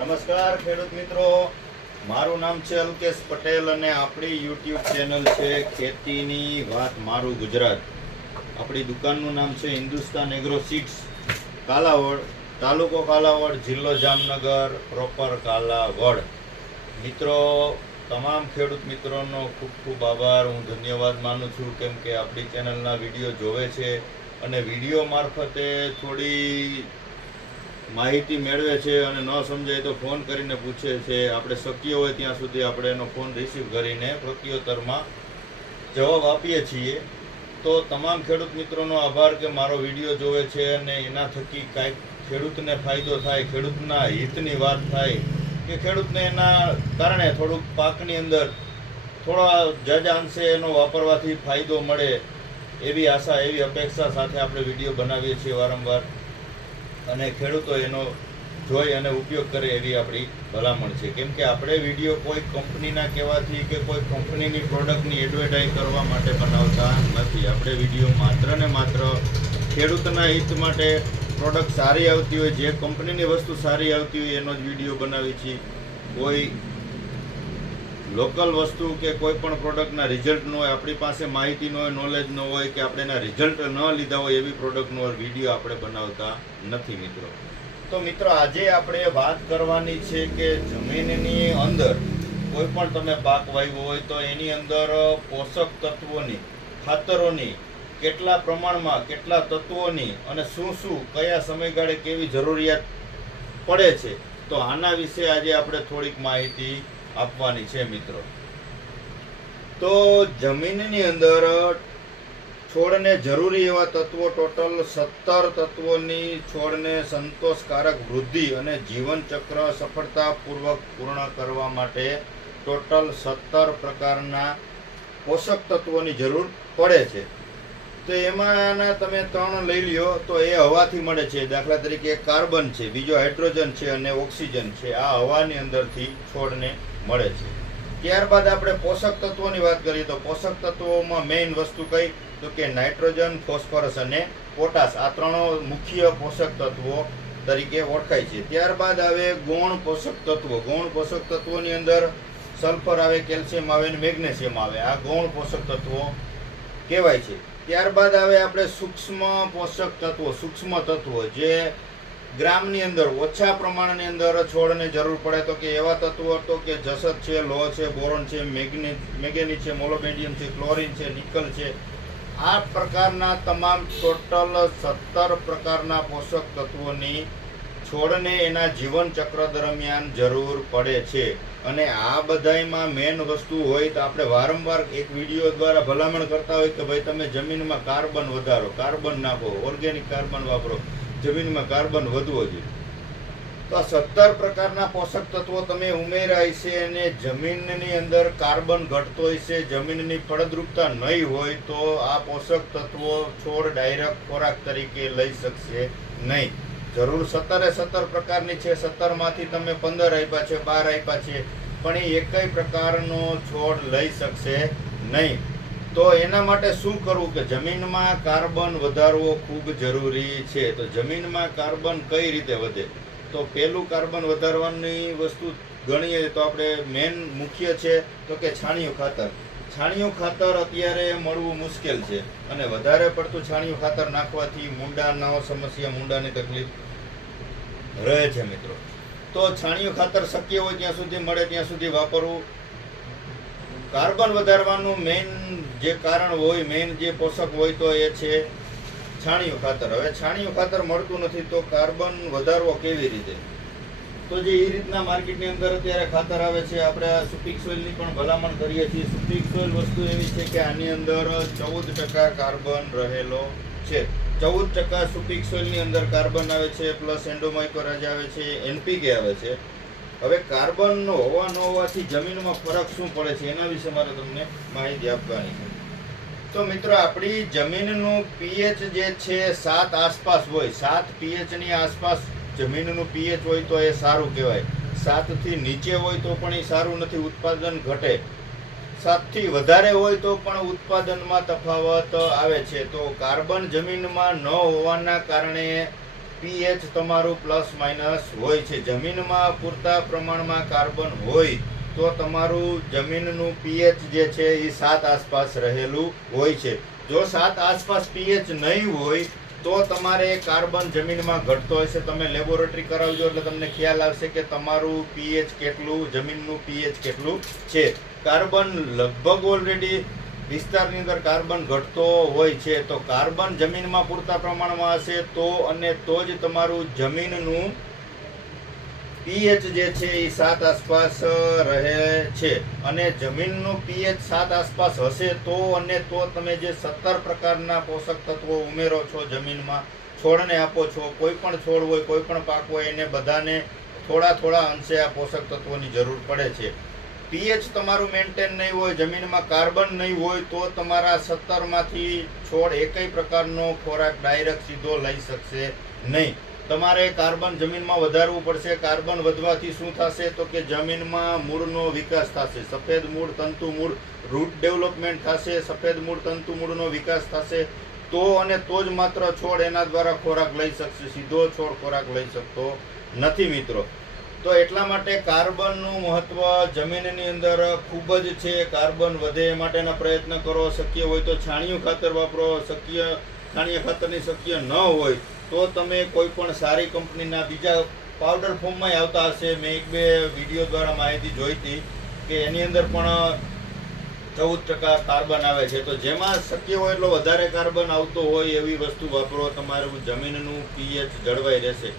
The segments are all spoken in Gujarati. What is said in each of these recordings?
નમસ્કાર ખેડૂત મિત્રો, મારું નામ છે અલ્કેશ પટેલ અને આપણી યુટ્યુબ ચેનલ છે ખેતીની વાત મારું ગુજરાત. આપણી દુકાનનું નામ છે હિન્દુસ્તાન એગ્રો સીડ્સ, કાલાવડ, તાલુકો કાલાવડ, જિલ્લો જામનગર, પ્રોપર કાલાવડ. મિત્રો, તમામ ખેડૂત મિત્રોનો ખૂબ ખૂબ આભાર, હું ધન્યવાદ માનું છું, કેમ કે આપણી ચેનલના વિડીયો જોવે છે અને વિડીયો મારફતે થોડી માહિતી મેળવે છે અને ન સમજાય તો ફોન કરીને પૂછે છે. આપણે શક્ય હોય ત્યાં સુધી આપણે એનો ફોન રિસીવ કરીને પ્રત્યુત્તરમાં જવાબ આપીએ છીએ. તો તમામ ખેડૂત મિત્રોનો આભાર કે મારો વિડીયો જોવે છે અને એના થકી કાંઈક ખેડૂતને ફાયદો થાય, ખેડૂતના હિતની વાત થાય કે ખેડૂતને એના કારણે થોડુંક પાકની અંદર થોડા જાજા અંશે એનો વાપરવાથી ફાયદો મળે, એવી આશા, એવી અપેક્ષા સાથે આપણે વિડીયો બનાવીએ છીએ વારંવાર, અને ખેડૂતો એનો જોઈ અને ઉપયોગ કરે એવી આપણી ભલામણ છે. કેમ કે આપણે વિડીયો કોઈ કંપનીના કહેવાથી કે કોઈ કંપનીની પ્રોડક્ટની એડવર્ટાઇઝ કરવા માટે બનાવતા નથી. આપણે વિડીયો માત્ર ને માત્ર ખેડૂતના હિત માટે, પ્રોડક્ટ સારી આવતી હોય, જે કંપનીની વસ્તુ સારી આવતી હોય એનો જ વિડીયો બનાવી છીએ. કોઈ લોકલ વસ્તુ કે કોઈ પણ પ્રોડક્ટના રિઝલ્ટ ન હોય, આપણી પાસે માહિતી ન હોય, નોલેજ ન હોય કે આપણે એના રિઝલ્ટ ન લીધા હોય એવી પ્રોડક્ટનો વિડીયો આપણે બનાવતા નથી મિત્રો. તો મિત્રો, આજે આપણે વાત કરવાની છે કે જમીનની અંદર કોઈ પણ તમે પાક વાવ્યો હોય તો એની અંદર પોષક તત્વોની, ખાતરોની કેટલા પ્રમાણમાં, કેટલા તત્વોની અને શું શું કયા સમયગાળે કેવી જરૂરિયાત પડે છે, તો આના વિશે આજે આપણે થોડીક માહિતી આપવાની છે મિત્રો. તો જમીનની અંદર છોડને જરૂરી એવા તત્વો ટોટલ 17 તત્વોની છોડને સંતોષકારક વૃદ્ધિ અને જીવન ચક્ર સફળતાપૂર્વક પૂર્ણ કરવા માટે ટોટલ 17 પ્રકારના પોષક તત્વોની જરૂર પડે છે. તો એમાંના તમે 3 લઈ લ્યો તો એ હવાથી મળે છે. દાખલા તરીકે કાર્બન છે, બીજો હાઇડ્રોજન છે અને ઓક્સિજન છે. આ હવાની અંદરથી છોડને મળે છે. ત્યારબાદ આપણે પોષક તત્વોની વાત કરીએ તો પોષક તત્વોમાં મેઇન વસ્તુ કઈ, તો કે નાઇટ્રોજન, ફોસ્ફરસ અને પોટાશ. આ 3 મુખ્ય પોષક તત્વો તરીકે ઓળખાય છે. ત્યારબાદ આવે ગૌણ પોષક તત્વો. ગૌણ પોષક તત્વોની અંદર સલ્ફર આવે, કેલ્શિયમ આવે અને મેગ્નેશિયમ આવે. આ ગૌણ પોષક તત્વો કહેવાય છે. ત્યારબાદ આવે આપણે સૂક્ષ્મ પોષક તત્વો. સૂક્ષ્મ તત્વો જે ગ્રામની અંદર ઓછા પ્રમાણની અંદર છોડને જરૂર પડે, તો કે એવા તત્વો તો કે જસત છે, લોહ છે, બોરોન છે, મેંગેનીઝ છે, મોલોબેન્ડિયમ છે, ક્લોરિન છે, નિકલ છે. આ પ્રકારના તમામ ટોટલ 17 પ્રકારના પોષક તત્વોની છોડને એના જીવન ચક્ર દરમિયાન જરૂર પડે છે. અને આ બધામાં મેઇન વસ્તુ હોય તો આપણે વારંવાર એક વિડીયો દ્વારા ભલામણ કરતા હોય કે ભાઈ તમે જમીનમાં કાર્બન વધારો, કાર્બન નાખો, ઓર્ગેનિક કાર્બન વાપરો, જમીનમાં કાર્બન વધવો જોઈએ. તો આ 17 પ્રકારના પોષક તત્વો તમે ઉમેરાય છે અને જમીનની અંદર કાર્બન ઘટતો હોય છે, જમીનની ફળદ્રુપતા નહીં હોય તો આ પોષક તત્વો છોડ ડાયરેક્ટ ખોરાક તરીકે લઈ શકશે નહીં. જરૂર 17 પ્રકારની છે, 17 માંથી તમે 15 આપ્યા છે, 12 આપ્યા છે, પણ એ એકય પ્રકારનો છોડ લઈ શકશે નહીં. તો એના માટે શું કરવું કે જમીનમાં કાર્બન વધારવો ખૂબ જરૂરી છે. તો જમીનમાં કાર્બન કઈ રીતે વધે, તો પહેલું કાર્બન વધારવાની વસ્તુ ગણીએ તો આપણે મેન મુખ્ય છે તો કે છાણિયું ખાતર. છાણિયું ખાતર અત્યારે મળવું મુશ્કેલ છે અને વધારે પડતું છાણિયું ખાતર નાખવાથી મૂંડાનો સમસ્યા, મૂંડાની તકલીફ રહે છે મિત્રો. તો છાણિયું ખાતર શક્ય હોય ત્યાં સુધી, મળે ત્યાં સુધી વાપરવું. કાર્બન વધારવાનું મેઇન જે કારણ હોય, મેઇન જે પોષક હોય તો એ છે છાણિયું ખાતર. હવે છાણિયું ખાતર મળતું નથી તો કાર્બન વધારવો કેવી રીતે, તો જે એ રીતના માર્કેટની અંદર અત્યારે ખાતર આવે છે, આપણે આ સુપીક સોઇલની પણ ભલામણ કરીએ છીએ. સુપીક સોઇલ વસ્તુ એવી છે કે આની અંદર 14% કાર્બન રહેલો છે. 14% સુપીક સોઇલની અંદર કાર્બન આવે છે, પ્લસ એન્ડોમાઇકોરાઝ આવે છે, એનપીકે આવે છે. હવે કાર્બન હોવા ન હોવાથી જમીનમાં ફરક શું પડે છે એના વિશે મારે તમને માહિતી આપવાની છે. તો મિત્રો, આપણી જમીનનું પીએચ જે છે 7 આસપાસ હોય, 7 પીએચની આસપાસ જમીનનું પીએચ હોય તો એ સારું કહેવાય. 7 થી નીચે હોય તો પણ એ સારું નથી, ઉત્પાદન ઘટે. 7 થી વધારે હોય તો પણ ઉત્પાદનમાં તફાવત આવે છે. તો કાર્બન જમીનમાં ન હોવાના કારણે પીએચ તમારું પ્લસ માઇનસ હોય છે. જમીનમાં પૂરતા પ્રમાણમાં કાર્બન હોય તો તમારું જમીનનું પીએચ જે છે એ 7 આસપાસ રહેલું હોય છે. જો 7 આસપાસ પીએચ નહીં હોય તો તમારે કાર્બન જમીનમાં ઘટતો હશે. તમે લેબોરેટરી કરાવજો એટલે તમને ખ્યાલ આવશે કે તમારું પીએચ કેટલું, જમીનનું પીએચ કેટલું છે. કાર્બન લગભગ ઓલરેડી વિસ્તારની અંદર કાર્બન ઘટતો હોય છે. તો કાર્બન જમીનમાં પૂરતા પ્રમાણમાં હશે તો જ તમારું જમીનનું પીએચ જે છે એ 7 આસપાસ રહે છે. અને જમીનનું પીએચ 7 આસપાસ હશે તો તમે જે 17 પ્રકારના પોષક તત્વો ઉમેરો છો જમીનમાં, છોડને આપો છો, કોઈ પણ છોડ હોય, કોઈ પણ પાક હોય, એને બધાને થોડા અંશે આ પોષક તત્વોની જરૂર પડે છે. પીએચ તમારું મેન્ટેન નહીં હોય, જમીનમાં કાર્બન નહીં હોય તો તમારા 17 માંથી છોડ એકેય પ્રકારનો ખોરાક ડાયરેક્ટ સીધો લઈ શકશે નહીં. તમારે કાર્બન જમીનમાં વધારવું પડશે. કાર્બન વધવાથી શું થશે તો કે જમીનમાં મૂળનો વિકાસ થશે. સફેદ મૂળ, તંતુ મૂળ, રૂટ ડેવલપમેન્ટ થશે. સફેદ મૂળ, તંતુ મૂળનો વિકાસ થશે તો જ માત્ર છોડ એના દ્વારા ખોરાક લઈ શકશે. સીધો છોડ ખોરાક લઈ શકતો નથી મિત્રો. તો એટલા માટે કાર્બનનું મહત્વ જમીનની અંદર ખૂબ જ છે. કાર્બન વધે એ માટેના પ્રયત્ન કરો. શક્ય હોય તો છાણિયું ખાતર વાપરો. છાણિયા ખાતરની શક્ય ન હોય તો તમે કોઈ પણ સારી કંપનીના બીજા પાવડર ફોર્મમાં આવતા હશે. મેં 1-2 વિડીયો દ્વારા માહિતી જોઈ હતી કે એની અંદર પણ 14% કાર્બન આવે છે. તો જેમાં શક્ય હોય એટલો વધારે કાર્બન આવતો હોય એવી વસ્તુ વાપરો. તમારું જમીનનું પીએચ જળવાઈ રહેશે.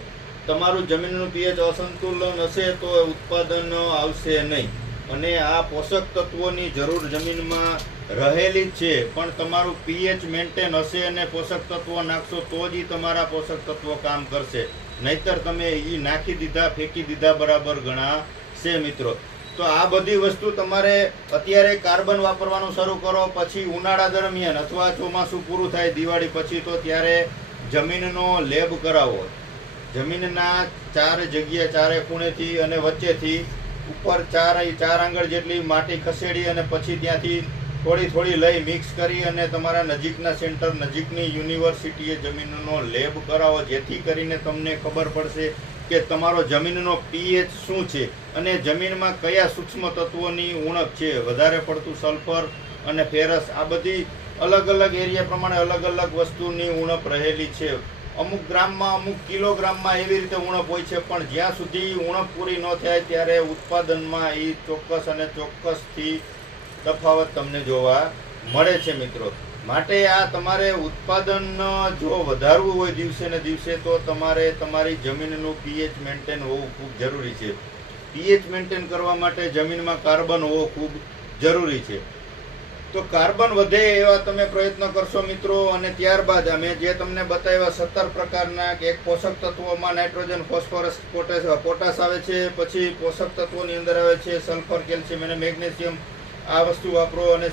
તમારું જમીનનું પીએચ અસંતુલન હશે તો ઉત્પાદન આવશે નહીં. અને આ પોષક તત્વોની જરૂર જમીનમાં રહેલી જ છે, પણ તમારું પીએચ મેન્ટેન હશે અને પોષક તત્વો નાખશો તો જ તમારા પોષક તત્વો કામ કરશે. નહીતર તમે એ નાખી દીધા, ફેંકી દીધા બરાબર ગણાશે મિત્રો. તો આ બધી વસ્તુ તમારે અત્યારે કાર્બન વાપરવાનું શરૂ કરો, પછી ઉનાળા દરમિયાન અથવા ચોમાસું પૂરું થાય દિવાળી પછી તો ત્યારે જમીનનો લેબ કરાવો. જમીનના 4 જગ્યા, 4 ખૂણેથી અને વચ્ચેથી ઉપર 4 આંગળ જેટલી માટી ખસેડી અને પછી ત્યાંથી થોડી લઈ મિક્સ કરી અને તમારા નજીકના સેન્ટર, નજીકની યુનિવર્સિટીએ જમીનનો લેબ કરાવો. જેથી કરીને તમને ખબર પડશે કે તમારો જમીનનો પીએચ શું છે અને જમીનમાં કયા સૂક્ષ્મ તત્વોની ઉણપ છે. વધારે પડતું સલ્ફર અને ફેરસ, આ બધી અલગ અલગ એરિયા પ્રમાણે અલગ અલગ વસ્તુની ઉણપ રહેલી છે. અમુક ગ્રામમાં, અમુક કિલોગ્રામમાં એવી રીતે ઉણપ હોય છે, પણ જ્યાં સુધી ઉણપ પૂરી ન થાય ત્યારે ઉત્પાદનમાં એ ચોક્કસથી તફાવત તમને જોવા મળે છે મિત્રો. માટે આ તમારે ઉત્પાદન જો વધારવું હોય દિવસે ને દિવસે તો તમારે તમારી જમીનનું પીએચ મેન્ટેન હોવું ખૂબ જરૂરી છે. પીએચ મેન્ટેન કરવા માટે જમીનમાં કાર્બન હોવો ખૂબ જરૂરી છે. તો કાર્બન વધે એવા તમે પ્રયત્ન કરશો મિત્રો. અને ત્યારબાદ અમે જે તમને બતાવ્યા 17 પ્રકારના એક પોષક તત્વોમાં નાઇટ્રોજન, ફોસ્ફરસ, પોટાશ આવે છે. પછી પોષક તત્વોની અંદર આવે છે સલ્ફર, કેલ્શિયમ અને મેગ્નેશિયમ. આ વસ્તુ વાપરો. અને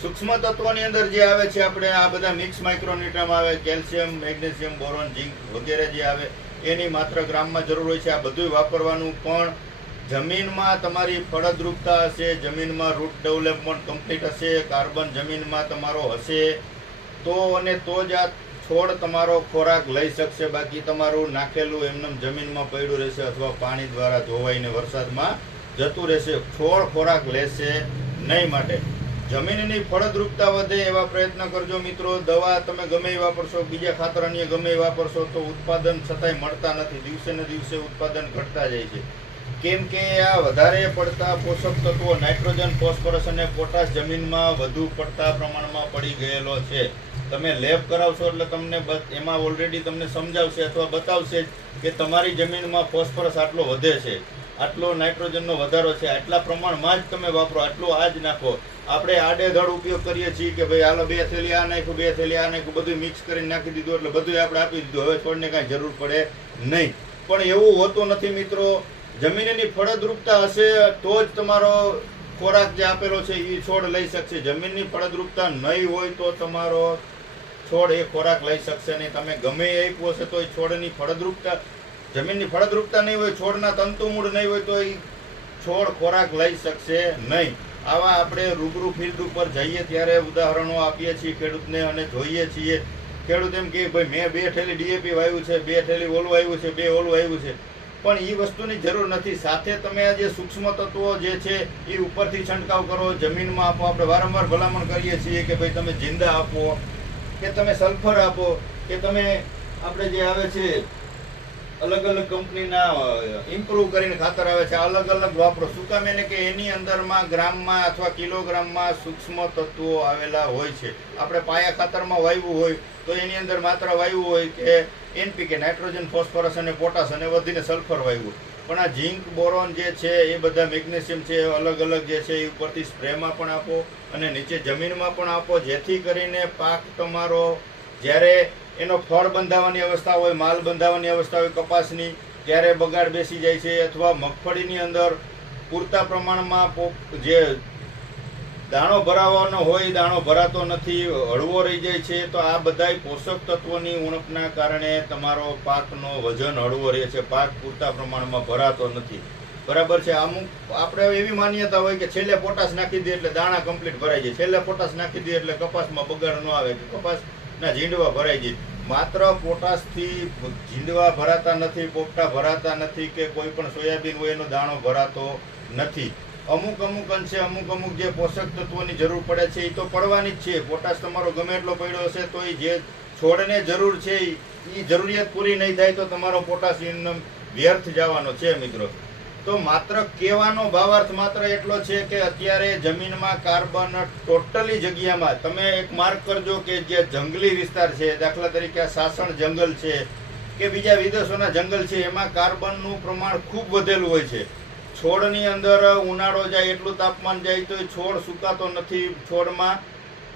સૂક્ષ્મ તત્વોની અંદર જે આવે છે આપણે આ બધા મિક્સ માઇક્રોન્યુટ્રન આવે, કેલ્શિયમ, મેગ્નેશિયમ, બોરોન, ઝિંક વગેરે જે આવે એની માત્ર ગ્રામમાં જરૂર હોય છે. આ બધું વાપરવાનું. પણ જમીનમાં તમારી ફળદ્રુપતા હશે, જમીનમાં રૂટ ડેવલપમેન્ટ કમ્પ્લીટ હશે, કાર્બન જમીનમાં તમારો હશે તો જ આ છોડ તમારો ખોરાક લઈ શકશે. બાકી તમારું નાખેલું એમનેમ જમીનમાં પડ્યું રહેશે અથવા પાણી દ્વારા ધોવાઈને વરસાદમાં જતું રહેશે. છોડ ખોરાક લેશે નહીં. માટે જમીનની ફળદ્રુપતા વધે એવા પ્રયત્ન કરજો મિત્રો. દવા તમે ગમે એ વાપરશો, બીજા ખાતર અન્ય ગમે એ વાપરશો તો ઉત્પાદન છતાંય મળતા નથી. દિવસે ને દિવસે ઉત્પાદન ઘટતા જાય છે. કેમ કે આ વધારે પડતા પોષક તત્વો નાઇટ્રોજન, ફોસ્ફરસ અને પોટાશ જમીનમાં વધુ પડતા પ્રમાણમાં પડી ગયેલો છે. તમે લેબ કરાવશો એટલે તમને એમાં ઓલરેડી તમને સમજાવશે અથવા બતાવશે કે તમારી જમીનમાં ફોસ્ફરસ આટલો વધે છે, આટલો નાઇટ્રોજનનો વધારો છે, આટલા પ્રમાણમાં જ તમે વાપરો, આટલું આ જ નાખો. આપણે આડેધડ ઉપયોગ કરીએ છીએ કે ભાઈ હાલો 2 થેલી આ નાખ્યું, 2 થેલી આ નાખ્યું, બધું મિક્સ કરીને નાખી દીધું એટલે બધું આપણે આપી દીધું. હવે છોડને કાંઈ જરૂર પડે નહીં. પણ એવું હોતું નથી મિત્રો. જમીનની ફળદ્રુપતા હશે તો જ તમારો ખોરાક જે આપેલો છે એ છોડ લઈ શકશે. જમીનની ફળદ્રુપતા નહીં હોય તો તમારો છોડ એ ખોરાક લઈ શકશે નહીં. તમે ગમે એ આપ્યો હશે તો એ છોડની ફળદ્રુપતા, જમીનની ફળદ્રુપતા નહીં હોય, છોડના તંતુમૂળ નહીં હોય તો એ છોડ ખોરાક લઈ શકશે નહીં. આવા આપણે રૂબરૂ ફિલ્ડ ઉપર જઈએ ત્યારે ઉદાહરણો આપીએ છીએ ખેડૂતને અને જોઈએ છીએ ખેડૂત એમ કે ભાઈ મેં 2 થેલી ડીએપી વાવ્યું છે, 2 થેલી ઓલું આવ્યું છે, 2 ઓલું આવ્યું છે, પણ એ વસ્તુની જરૂર નથી. સાથે તમે આ જે સૂક્ષ્મ તત્વો જે છે એ ઉપરથી છંટકાવ કરો, જમીનમાં આપો. આપણે વારંવાર ભલામણ કરીએ છીએ કે ભાઈ તમે જિંદા આપો, કે તમે સલ્ફર આપો, કે તમે આપણે જે આવે છે અલગ અલગ કંપનીના ઇમ્પ્રૂવ કરીને ખાતર આવે છે, અલગ અલગ વાપરો. શું કામ? એને કે એની અંદરમાં ગ્રામમાં અથવા કિલોગ્રામમાં સૂક્ષ્મ તત્વો આવેલા હોય છે. આપણે પાયા ખાતરમાં વાવ્યું હોય તો એની અંદર માત્ર વાવ્યું હોય કે એનપીકે, નાઇટ્રોજન, ફોસ્ફરસ અને પોટાશ, અને વધીને સલ્ફર વાવ્યું. પણ આ ઝીંક, બોરોન જે છે એ બધા મેગ્નેશિયમ છે અલગ અલગ જે છે એ ઉપરથી સ્પ્રેમાં પણ આપો અને નીચે જમીનમાં પણ આપો, જેથી કરીને પાક તમારો જ્યારે એનો ફળ બંધાવવાની અવસ્થા હોય, માલ બંધાવવાની અવસ્થા હોય કપાસની, ત્યારે બગાડ બેસી જાય છે. અથવા મગફળીની અંદર પૂરતા પ્રમાણમાં જે દાણો ભરાવાનો હોય દાણો ભરાતો નથી, હળવો રહી જાય છે. તો આ બધાય પોષક તત્વોની ઉણપના કારણે તમારો પાકનો વજન હળવો રહે છે, પાક પૂરતા પ્રમાણમાં ભરાતો નથી. બરાબર છે. અમુક આપણે એવી માન્યતા હોય કે છેલ્લે પોટાશ નાખી દે એટલે દાણા કમ્પ્લીટ ભરાઈ જાય, છેલ્લે પોટાશ નાખી દે એટલે કપાસમાં બગાડ ન આવે, કે કપાસના ઝીંડવા ભરાઈ જાય. માત્ર પોટાશથી ઝીંડવા ભરાતા નથી, પોપટા ભરાતા નથી, કે કોઈ પણ સોયાબીન હોય એનો દાણો ભરાતો નથી. અમુક અંશે અમુક જે પોષક તત્વોની જરૂર પડે છે એ તો પડવાની જ છે. પોટાશ તમારો ગમે એટલો પડ્યો હશે તો એ જે છોડને જરૂર છે એ જરૂરિયાત પૂરી નહીં થાય તો તમારો પોટાશ વ્યર્થ જવાનો છે મિત્રો. તો માત્ર કહેવાનો ભાવાર્થ માત્ર એટલો છે કે અત્યારે જમીનમાં કાર્બન ટોટલી જગ્યામાં તમે એક માર્ક કરજો કે જે જંગલી વિસ્તાર છે, દાખલા તરીકે આ સાસણ જંગલ છે કે બીજા વિદેશોના જંગલ છે, એમાં કાર્બનનું પ્રમાણ ખૂબ વધેલું હોય છે. છોડની અંદર ઉનાળો જાય એટલું તાપમાન જાય તો છોડ સુકાતો નથી, છોડમાં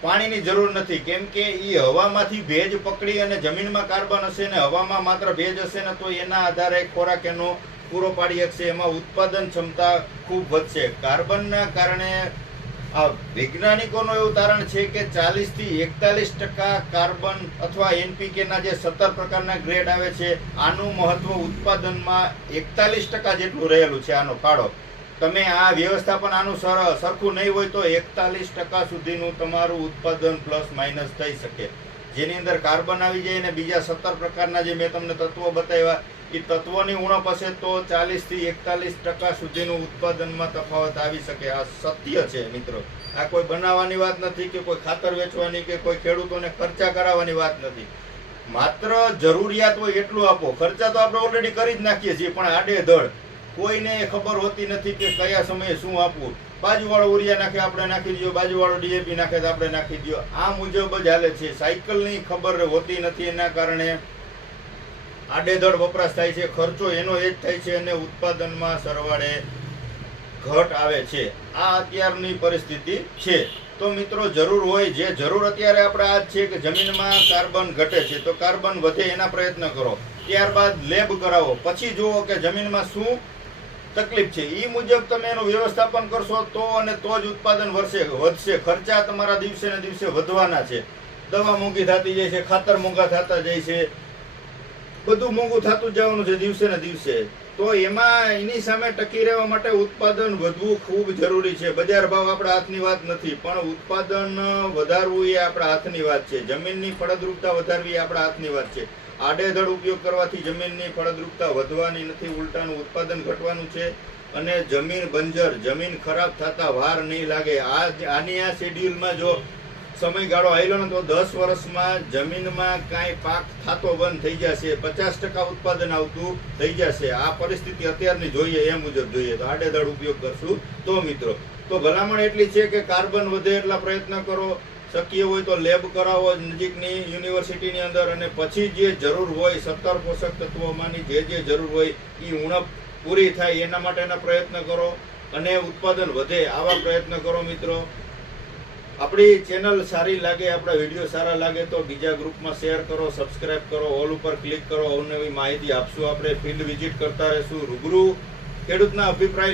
પાણીની જરૂર નથી, કેમ કે એ હવામાંથી ભેજ પકડી અને જમીનમાં કાર્બન હશે ને હવામાં માત્ર ભેજ હશે ને તો એના આધારે ખોરાક એનો પૂરો પાડી શકશે, એમાં ઉત્પાદન ક્ષમતા ખૂબ વધશે. કાર્બનના કારણે આ વૈજ્ઞાનિકોનું એવું તારણ છે કે 40 થી 41% કાર્બન અથવા એનપીકેના જે 17 પ્રકારના ગ્રેડ આવે છે આનું મહત્વ ઉત્પાદનમાં 41% જેટલું રહેલું છે. આનો ફાળો તમે આ વ્યવસ્થાપન આનું સરખું નહીં હોય તો 41% સુધીનું તમારું ઉત્પાદન પ્લસ માઇનસ થઈ શકે, જેની અંદર કાર્બન આવી જાય અને બીજા 17 પ્રકારના જે મેં તમને તત્વો બતાવ્યા એ તત્વોની ઉણપ હશે તો 40 થી 41% સુધીનું ઉત્પાદનમાં તફાવત આવી શકે. આ સત્ય છે મિત્રો, આ કોઈ બનાવવાની વાત નથી કે કોઈ ખાતર વેચવાની કે કોઈ ખેડૂતોને ખર્ચા કરાવવાની વાત નથી. માત્ર જરૂરિયાત હોય એટલું આપો. ખર્ચા તો આપણે ઓલરેડી કરી જ નાખીએ છીએ, પણ આડેધડ કોઈને ખબર હોતી નથી કે કયા સમયે શું આપવું. બાજુવાળો ઉરિયા નાખે આપણે નાખી દો, બાજુવાળો ડીએપી નાખે તો આપણે નાખી દો. આ મુજબ જ હાલે છે. સાયકલની ખબર હોતી નથી, એના કારણે આડેધડ વપરાશ થાય છે, ખર્ચો એનો એ જ થાય છે અને ઉત્પાદનમાં સરવાળે ઘટ આવે છે. આ અત્યારની પરિસ્થિતિ છે. તો મિત્રો જરૂર હોય, જે જરૂર અત્યારે આપણે આ છે કે જમીનમાં કાર્બન ઘટે છે તો કાર્બન વધે એના પ્રયત્ન કરો, ત્યારબાદ લેબ કરાવો, પછી જુઓ કે જમીનમાં શું તકલીફ છે. એ મુજબ તમે એનું વ્યવસ્થાપન કરશો તો અને તો જ ઉત્પાદન વધશે. ખર્ચા તમારા દિવસે ને દિવસે વધવાના છે. દવા મોંઘી થતી જાય છે, ખાતર મોંઘા થતા જાય છે, બધું મોંઘું થતું જવાનું છે દિવસે ને દિવસે. તો એમાં એની સામે ટકી રહેવા માટે ઉત્પાદન વધવું ખૂબ જરૂરી છે. બજાર ભાવ આપણા હાથની વાત નથી, પણ ઉત્પાદન વધારવું એ આપણા હાથની વાત છે. જમીનની ફળદ્રુપતા વધારવી એ આપણા હાથની વાત છે. આડેધડ ઉપયોગ કરવાથી જમીનની ફળદ્રુપતા વધવાની નથી, ઉલટાનું ઉત્પાદન ઘટવાનું છે અને જમીન બંજર, જમીન ખરાબ થતા વાર નહીં લાગે. આની આ શેડ્યુલમાં જો સમયગાળો આવેલો ને તો 10 વર્ષમાં જમીનમાં કાંઈ પાક થતો બંધ થઈ જશે, 50% ઉત્પાદન આવતું થઈ જશે. આ પરિસ્થિતિ અત્યારની જોઈએ એ મુજબ જોઈએ તો આડેધડ ઉપયોગ કરશું તો મિત્રો. તો ભલામણ એટલી છે કે કાર્બન વધે એટલા પ્રયત્ન કરો, શક્ય હોય તો લેબ કરાવો નજીકની યુનિવર્સિટીની અંદર, અને પછી જે જરૂર હોય 17 પોષક તત્વોમાંની જે જરૂર હોય એ ઉણપ પૂરી થાય એના માટેના પ્રયત્ન કરો અને ઉત્પાદન વધે આવા પ્રયત્ન કરો મિત્રો. આપણી ચેનલ સારી લાગે, આપણા વિડીયો સારા લાગે તો બીજા ગ્રુપમાં શેર કરો, સબસ્ક્રાઇબ કરો, ઓલ ઉપર ક્લિક કરો. અવનવી માહિતી આપશું. આપણે ફિલ્ડ વિઝિટ કરતા રહીશું, રૂબરૂ ખેડૂતના અભિપ્રાય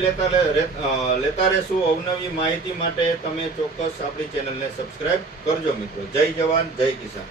લેતા રહેશું. અવનવી માહિતી માટે તમે ચોક્કસ આપણી ચેનલને સબસ્ક્રાઇબ કરજો મિત્રો. જય જવાન, જય કિસાન.